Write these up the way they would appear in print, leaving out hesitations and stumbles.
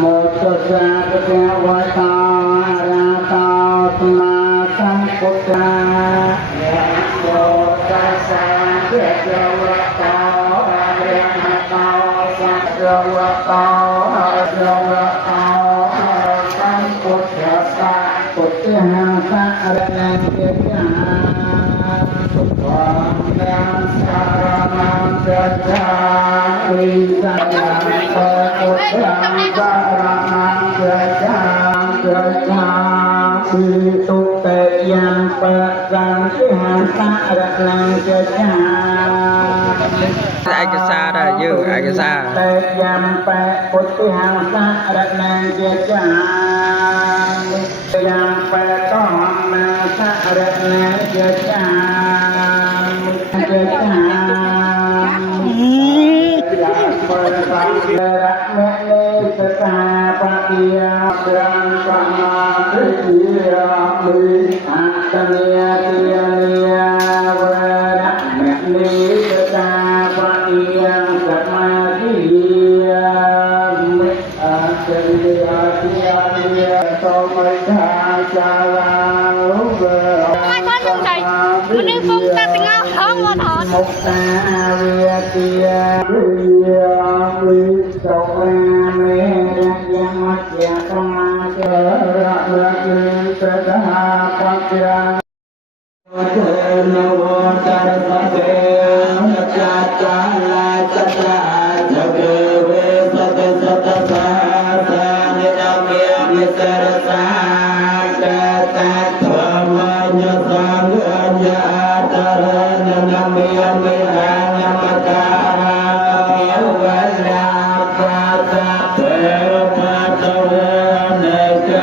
Mô Tát Sa Bhagavata Arahato Samma Sambuddhassa. Mô Tát Sa Bhagavata Arahato Sambuddhassa. Buddhaṃ saranam gacchāmi. Buddhaṃ saranam gacchāmi. Buddhaṃ saranam gacchāmi. Tuṭṭeyaṃ pasaṃ saranam gacchāmi. Ai cái xa đây dư ai cái xa. Tuṭṭeyaṃ Buddhaṃ saranam gacchāmi. Tuṭṭeyaṃ Dhammam saranam gacchāmi. Một ta về kia vi sầu mê giang mắt giang tâm chớ ra kinh tế ha phát triển thế nô ta ta thế cha cha la cha cha jage ve sat sat sa sa ni nam ya vi sa sa ta ta thama nya sang nya ta nam ya mi nam ta ya va la pa ta te pa ta ne ca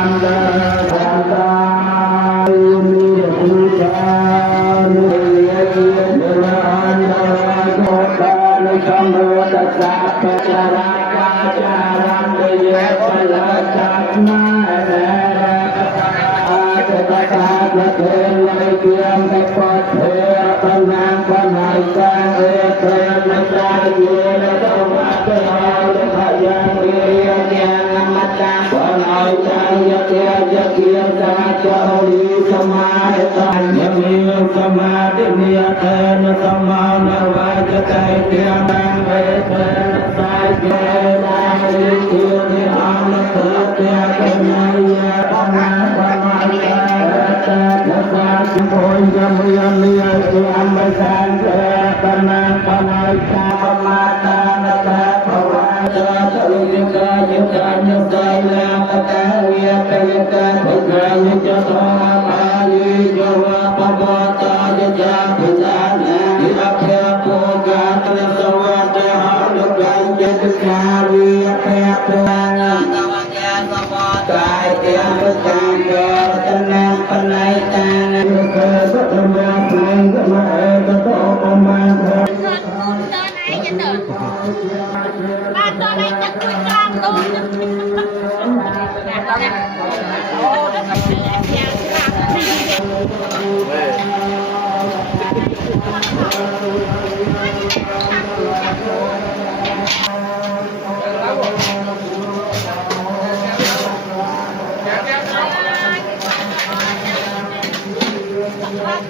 andara ra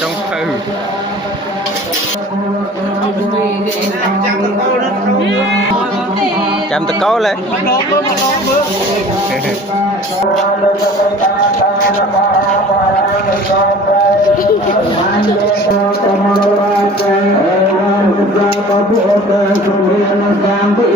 trong phư chăm tao cố lên Hãy subscribe cho kênh Ghiền Mì Gõ để không bỏ lỡ những video hấp dẫn.